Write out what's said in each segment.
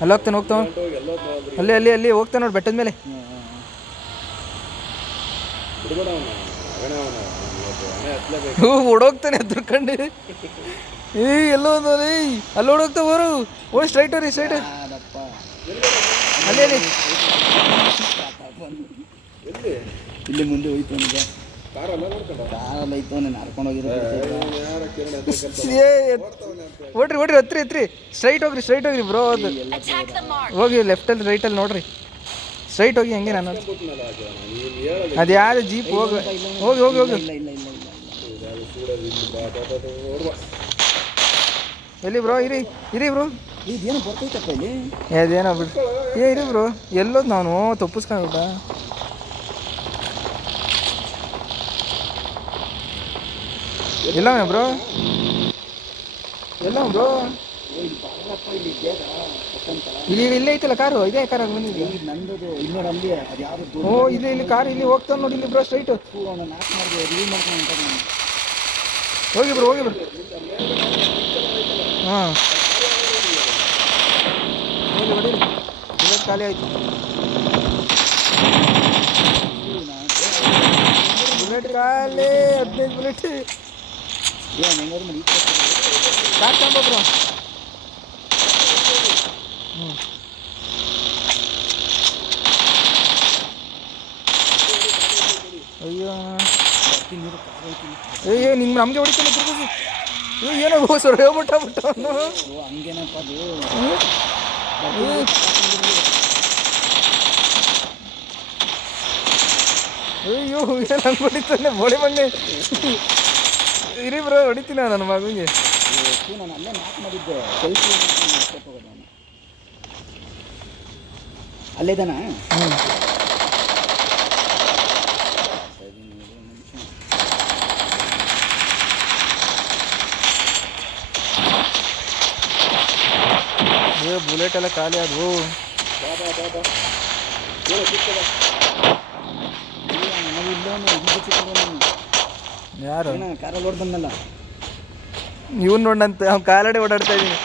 ಅಲ್ಲಿ ಹೋಗ್ತಾನೆ ಹೋಗ್ತಾವ ಅಲ್ಲಿ ಅಲ್ಲಿ ಅಲ್ಲಿ ಹೋಗ್ತಾನೆ ನೋಡಿ, ಬೆಟ್ಟದ ಮೇಲೆ. ಓಡೋಗ್ತಾನೆ ಎದ್ರುಕೊಂಡು. ಏ, ಎಲ್ಲೋ ಅಲ್ಲಿ ಓಡೋಗ್ತಾ ಬರು ಓಡಿ ಸ್ಟ್ರೈಟ್ ರೀ ಸ್ಟ್ರೈಟ್ ಅಲ್ಲಿ ಅಲ್ಲಿ. ಇಲ್ಲಿ ಮುಂದೆ ಹೋಯ್ತು ಅವನಿಗೆ ಕಾರಲ್ಲಿ ನಾರ್ಕೊಂಡು ಹೋಗಿರೋ ಏ ಓಡ್ರಿ ಓಡ್ರಿ ಹತ್ರಿ ಹತ್ರಿ ಸ್ಟ್ರೈಟ್ ಹೋಗ್ರಿ ಸ್ಟ್ರೈಟ್ ಹೋಗ್ರಿ ಬ್ರೋ ಅದು. ಹೋಗಿ ಲೆಫ್ಟಲ್ಲಿ ರೈಟಲ್ಲಿ ನೋಡ್ರಿ. ಸ್ಟ್ರೈಟ್ ಹೋಗಿ ಹೆಂಗೆ ನಾನು. ಅದು ಯಾರು ಜೀಪ್ ಹೋಗಿ ಹೋಗಿ ಹೋಗಿ ಹೋಗಿ. ಇಲ್ಲ ಇಲ್ಲ ಇಲ್ಲ ಇಲ್ಲ. ಎಲ್ಲಿ ಬ್ರೋ ಇರಿ ಇರಿ ಬ್ರೋ ಇದೇನು ಬರ್ತೈತಪ್ಪ ಇಲ್ಲಿ. ಅದೇನೋ ಬಿಡ್ರಿ ಏ ಇರಿ ಬ್ರೋ ಎಲ್ಲೋದು ನಾನು ತಪ್ಪಿಸ್ಕೊಂಡ್ಬಿಟ್ಟ ಇಲ್ಲ ಬ್ರೋ. ಎಲ್ಲ ಬ್ರೋ. ಇಲ್ಲಿ ಇಲ್ಲೇ ಐತಲ್ಲ ಕಾರು? ಇದೇ ಕಾರಾಗಿ ಬಂದಿದೆ. ನೋಡಿ ಅಲ್ಲಿ ಅದು ಯಾರು ಓ ಇದೆ ಇಲ್ಲಿ ಕಾರ್ ಇಲ್ಲಿ ಹೋಗ್ತಾನೆ ನೋಡಿ ಇಲ್ಲಿ ಬ್ರೋ ಸ್ಟ್ರೈಟ್ ಹೋಗಿ ಬ್ರೋ ಹೋಗಿ ಬ್ರೋ. ಹಾಂ. ಖಾಲಿ ಆಯ್ತು. ಬುಲೆಟ್ ಖಾಲಿ ಹದಿನೈದು ಬುಲೆಟ್. ಏನು ಹೆಂಗಾದ್ರು ಮಾಡಿ. ಕಾರ್ ಹ್ಞೂ ಅಯ್ಯೋ. ಏ ಅಯ್ಯೋ ನಿಮ್ಗೆ ನಮಗೆ ಹೊಡಿತಾನೆ ತಿರ್ಗಿಸಿ. ಅಯ್ಯೋ ಏನೋ ಸರ್ ಹೇಳ್ಬಿಟ್ಟ ಬಿಟ್ಟ ಹಂಗೇನಪ್ಪ ಅಯ್ಯೋ ಏನು ಹಂಗೆ ಹೊಡಿತಾನೆ ಬೋಳಿ ಮಣ್ಣೆ ಇರಿ ಬ್ರೋ ಹೊಡಿತೀನ ನನ್ನ ಮಗುಗೆ ನಾನು ಅಲ್ಲೇ ನಾಲ್ಕು ಮಾಡಿದ್ದೆ ಅಲ್ಲೇದಾನ ಬುಲೆಟ್ ಎಲ್ಲ ಖಾಲಿ ಆದವು. ಇಲ್ಲ ಯಾರು? ಏನ ಕಾರಲ್ಲಿ ಓಡ್ದಲ್ಲ ಬಂದಲ್ಲ. ಇವನ್ ನೋಡಂತ ಅವ್ನು ಕಾಲಡೆ ಓಡಾಡ್ತಾ ಇದ್ದೀನಿ.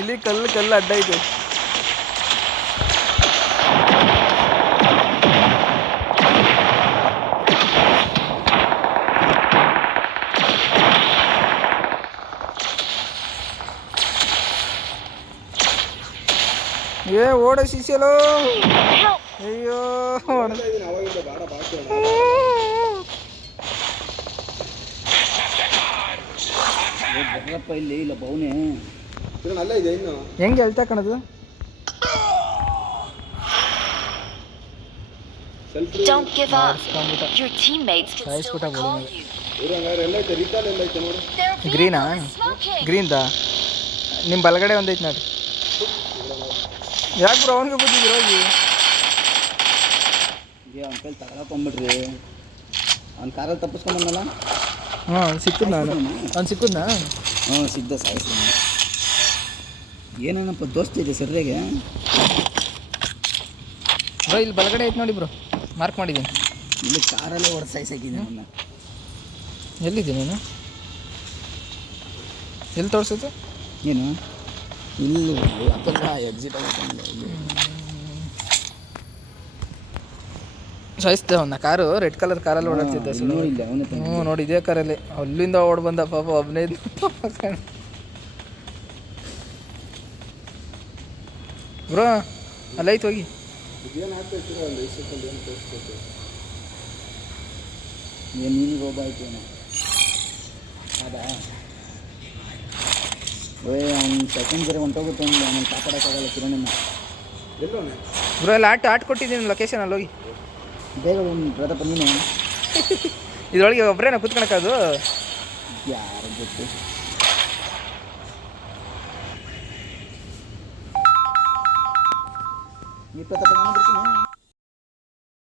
ಇಲ್ಲಿ ಕಲ್ಲು ಕಲ್ಲು ಅಡ್ಡ ಇದೆ. ಏ ಓಡ ಶಿಷ್ಯಲೋ ಅಯ್ಯೋ. ಬರ್ರಪ್ಪ ಇಲ್ಲಿ ಇಲ್ಲ ಬೌನೆ ಅಲ್ಲೇ ಇದೆ ಇನ್ನು. ಹೆಂಗೆ ಹೇಳ್ತಾ ಕಣದು? Don't give up. ಮಾಡಿಸ್ಕೊಂಬಿಟ್ಟ Your teammates can still ಸಾಯಿಸ್ಬಿಟ್ಟ ಬಿಡು you. ಎಲ್ಲ ಐತೆ ರಿಕಾಲ್ ಎಲ್ಲ ಐತೆ ನೋಡು. ಗ್ರೀನಾ ಗ್ರೀನ್ದಾ ನಿಮ್ಮ ಬಲಗಡೆ ಒಂದೈತೆ ನೋಡಿ. ಯಾಕೆ ಬ್ರೋ ಅವನಿಗೆ ಬಂದಿದ್ದೀರ ಹೋಗಿ? ಏ ಅವ್ನ ಕೈಲಿ ತಗೊಳಕೊಂಬಿಡ್ರಿ ಅವ್ನ ಕಾರಲ್ಲಿ ತಪ್ಪಿಸ್ಕೊಂಬಂದಲ್ಲ ಹಾಂ ಸಿಕ್ಕದ್ ನಾನು. ಅವ್ನು ಸಿಕ್ಕದ್ನಾ ಹಾಂ ಸಿದ್ಧ ಸಾಯಿಸಿ ಏನೇನಪ್ಪ ದೋಸ್ತ ಇದೆ ಸರ್ದಾಗೆ ಬ್ರೋ ಇಲ್ಲಿ ಬಲಗಡೆ ಐತೆ ನೋಡಿ ಬ್ರೋ. ಮಾರ್ಕ್ ಮಾಡಿದ್ದೀನಿ ಇಲ್ಲಿ ಕಾರಲ್ಲೇ ಹೊಡೆದು ಸಾಯಿಸಾಕಿದ್ದೀನಿ ಅವನ್ನ ಎಲ್ಲಿದ್ದೀನಿ ನೀನು? ಎಲ್ಲಿ ತೋರಿಸುತ್ತೆ ಏನು? ಇಲ್ಲಿ ಅಪ್ಪಲ್ಲ ಎಕ್ಸಿಟ್ ಆಗುತ್ತೆ ಸಾಯಿಸ್ತೆ ಅವ್ನ ಕಾರು ರೆಡ್ ಕಲರ್ ಕಾರಲ್ಲಿ ಓಡಾಡ್ತಿದ್ದೆ ಇನ್ನೂ ಇಲ್ಲ ಹ್ಞೂ ನೋಡಿ ಇದೇ ಕಾರಲ್ಲಿ. ಅಲ್ಲಿಂದ ಓಡ್ ಬಂದ ಪಾಪ ಒಬ್ಬನೇ ಬ್ರೋ ಅಲ್ಲಾಯ್ತು ಹೋಗಿ. ಏನು ನೀನು ರೋಗ ಆಯ್ತು ಏನೋ? ಅದಾ ಓಯ್ ಅವ್ನು ಸೆಕೆಂಡ್ ಬೇರೆ ಹೊಂಟೋಗುತ್ತೆ ಅವನು ಕಾಪಾಡೋಕ್ಕಾಗಲ್ಲ ಎಲ್ಲೋನೆ ಬ್ರೋ ಅಲ್ಲಿ ಆಟ ಆಟ ಕೊಟ್ಟಿದ್ದೀನಿ ಲೊಕೇಶನ್ ಅಲ್ಲಿ ಹೋಗಿ. ಬೇಗ ಒಂದು ಪ್ರದಪ್ಪ ನೀನು. ಇದ್ರೊಳಗೆ ಒಬ್ಬರೇನ ಕುತ್ಕೊಳಕ್ಕದು ಯಾರು ಗೊತ್ತು? ಈ ಪ್ರತಾಪ ನಾನು ಬರ್ತೀನಿ